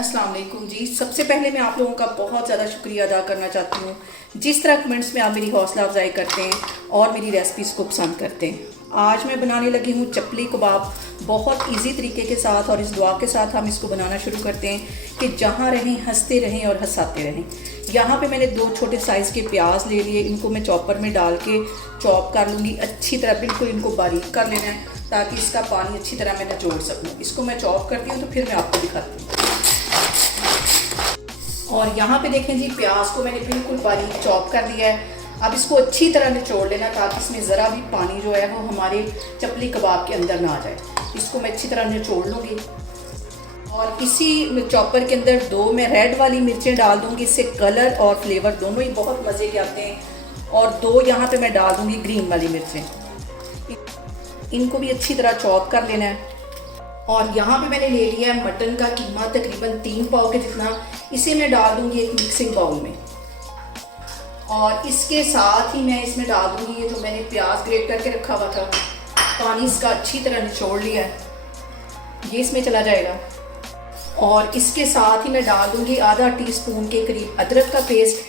अस्सलाम वालेकुम जी। सबसे पहले मैं आप लोगों का बहुत ज़्यादा शुक्रिया अदा करना चाहती हूँ जिस तरह कमेंट्स में आप मेरी हौसला अफजाई करते हैं और मेरी रेसिपीज़ को पसंद करते हैं। आज मैं बनाने लगी हूँ चपली कबाब बहुत इजी तरीके के साथ, और इस दुआ के साथ हम इसको बनाना शुरू करते हैं कि जहाँ रहें हंसते रहें और हंसाते रहें। यहाँ पे मैंने 2 छोटे साइज़ के प्याज ले लिए, इनको मैं चॉपर में डाल के चॉप कर लूँगी। अच्छी तरह बिल्कुल इनको बारीक कर लेना है ताकि इसका पानी अच्छी तरह मैं निचोड़ सकूँ। इसको मैं चॉप करती हूँ तो फिर मैं आपको दिखाती हूँ। और यहाँ पे देखें जी, प्याज को मैंने बिल्कुल बारीक चॉप कर दिया है। अब इसको अच्छी तरह निचोड़ लेना ताकि इसमें ज़रा भी पानी जो है वो हमारे चपली कबाब के अंदर ना आ जाए। इसको मैं अच्छी तरह निचोड़ लूँगी और इसी चॉपर के अंदर 2 मैं रेड वाली मिर्चें डाल दूँगी। इससे कलर और फ्लेवर दोनों ही बहुत मज़े के आते हैं। और 2 यहाँ पे मैं डाल दूँगी ग्रीन वाली मिर्चें। इनको भी अच्छी तरह चॉप कर लेना है। और यहाँ पे मैंने ले लिया है मटन का कीमा, तकरीबन 3 पाव के जितना। इसे मैं डाल दूँगी एक मिक्सिंग बाउल में, और इसके साथ ही मैं इसमें डाल दूँगी ये जो मैंने प्याज ग्रेट करके रखा हुआ था। पानी इसका अच्छी तरह निचोड़ लिया है, ये इसमें चला जाएगा। और इसके साथ ही मैं डाल दूँगी आधा टीस्पून के करीब अदरक का पेस्ट,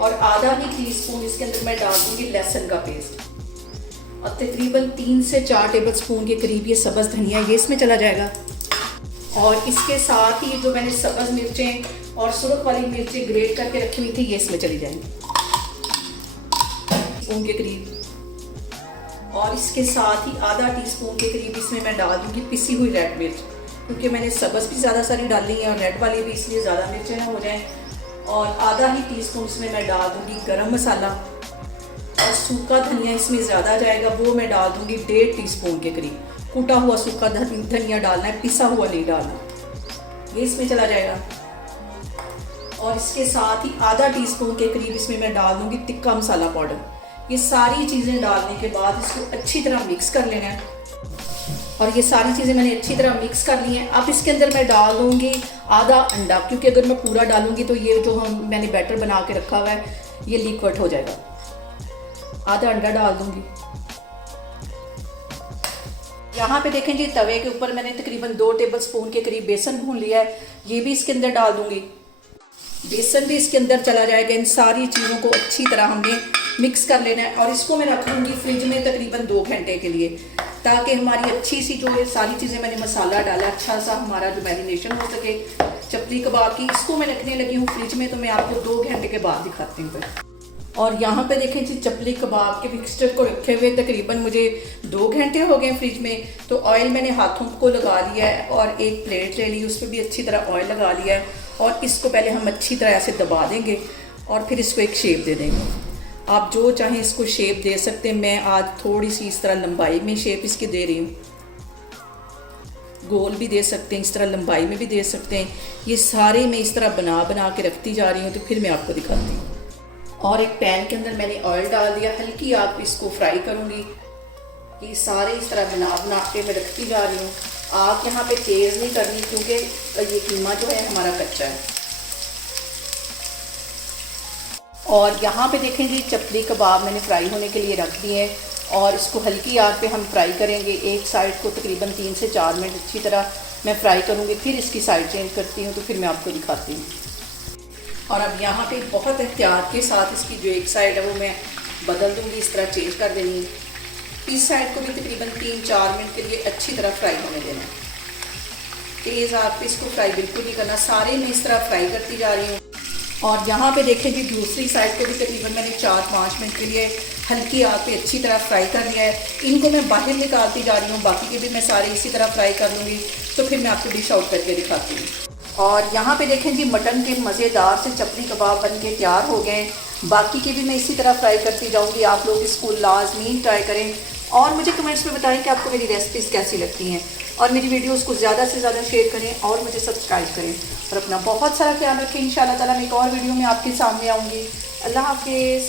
और आधा ही टीस्पून इसके अंदर मैं डाल दूँगी लहसुन का पेस्ट, और तकरीबन 3 से 4 टेबल स्पून के करीब ये सब्ज़ धनिया, ये इसमें चला जाएगा। और इसके साथ ही जो मैंने सब्ज़ मिर्चें और सुर्ख वाली मिर्चें ग्रेट करके रखी हुई थी, ये इसमें चली जाएंगी स्पून के करीब। और इसके साथ ही आधा टीस्पून के करीब इसमें मैं डाल दूँगी पिसी हुई रेड मिर्च, क्योंकि मैंने सब्ज़ भी ज़्यादा सारी डाली है और रेड वाली भी, इसलिए ज़्यादा मिर्चें ना हो जाएँ। और आधा ही टीस्पून इसमें मैं डाल दूँगी गरम मसाला, और सूखा धनिया इसमें ज़्यादा जाएगा, वो मैं डाल दूँगी 1.5 टीस्पून के करीब। कूटा हुआ सूखा धनिया डालना है, पिसा हुआ नहीं डालना, ये इसमें चला जाएगा। और इसके साथ ही आधा टीस्पून के करीब इसमें मैं डाल दूँगी तिक्का मसाला पाउडर। ये सारी चीज़ें डालने के बाद इसको अच्छी तरह मिक्स कर लेना है। और ये सारी चीज़ें मैंने अच्छी तरह मिक्स कर ली हैं। अब इसके अंदर मैं डाल दूँगी आधा अंडा, क्योंकि अगर मैं पूरा डालूँगी तो ये जो मैंने बैटर बना के रखा हुआ है ये लिक्विड हो जाएगा। आधा अंडा डाल दूंगी। यहाँ पे देखें जी, तवे के ऊपर मैंने तकरीबन 2 टेबल स्पून के करीब बेसन भून लिया है, ये भी इसके अंदर डाल दूंगी। बेसन भी इसके अंदर चला जाएगा। इन सारी चीज़ों को अच्छी तरह हमने मिक्स कर लेना है, और इसको मैं रख दूँगी फ्रिज में तकरीबन 2 घंटे के लिए, ताकि हमारी अच्छी सी जो ये सारी चीज़ें मैंने मसाला डाला, अच्छा सा हमारा जो मैरिनेशन हो सके चपली कबाब की। इसको मैं रखने लगी हूँ फ्रिज में, तो मैं आपको 2 घंटे के बाद दिखाती हूँ। और यहाँ पे देखें जी, चपली कबाब के मिक्सचर को रखे हुए तकरीबन मुझे 2 घंटे हो गए फ्रिज में। तो ऑयल मैंने हाथों को लगा लिया है, और एक प्लेट ले ली, उस पर भी अच्छी तरह ऑयल लगा लिया है। और इसको पहले हम अच्छी तरह ऐसे दबा देंगे, और फिर इसको एक शेप दे देंगे। आप जो चाहें इसको शेप दे सकते हैं। मैं आज थोड़ी सी इस तरह लंबाई में शेप इसकी दे रही हूँ, गोल भी दे सकते हैं, इस तरह लंबाई में भी दे सकते हैं। ये सारे मैं इस तरह बना के रखती जा रही हूँ, तो फिर मैं आपको दिखाती हूँ। और एक पैन के अंदर मैंने ऑयल डाल दिया, हल्की आग पे इसको फ्राई करूँगी। ये सारे इस तरह बना के मैं रखती जा रही हूँ। आग यहाँ पे तेज़ नहीं करनी, क्योंकि ये कीमा जो है हमारा कच्चा है। और यहाँ पे देखें जी, चपली कबाब मैंने फ्राई होने के लिए रख दिए हैं, और इसको हल्की आग पे हम फ्राई करेंगे। एक साइड को तकरीबन 3 से 4 मिनट अच्छी तरह मैं फ्राई करूँगी, फिर इसकी साइड चेंज करती हूँ, तो फिर मैं आपको दिखाती हूँ। और अब यहाँ पे बहुत एहतियात के साथ इसकी जो एक साइड है वो मैं बदल दूँगी, इस तरह चेंज कर देनी है। इस साइड को भी तकरीबन 3-4 मिनट के लिए अच्छी तरह फ्राई होने देना है। तेज़ आग पे इसको फ्राई बिल्कुल नहीं करना, सारे मैं इस तरह फ्राई करती जा रही हूँ। और यहाँ पे देखें कि दूसरी साइड को भी तकरीबन मैंने 4-5 मिनट के लिए हल्की आग पे अच्छी तरह फ्राई कर लिया है। इनको मैं बाहर निकालती जा रही हूँ, बाकी के भी मैं सारे इसी तरह फ्राई कर लूँगी, तो फिर मैं आपको डिश आउट करके दिखाती हूँ। और यहाँ पे देखें जी, मटन के मज़ेदार से चपली कबाब बन के तैयार हो गए। बाकी के भी मैं इसी तरह फ्राई करती जाऊँगी। आप लोग इसको लाजमी ट्राई करें, और मुझे कमेंट्स में बताएं कि आपको मेरी रेसिपीज़ कैसी लगती हैं। और मेरी वीडियोस को ज़्यादा से ज़्यादा शेयर करें, और मुझे सब्सक्राइब करें। और अपना बहुत सारा ख्याल रखें। इंशाल्लाह ताला मैं एक और वीडियो में आपके सामने आऊँगी। अल्लाह हाफिज़।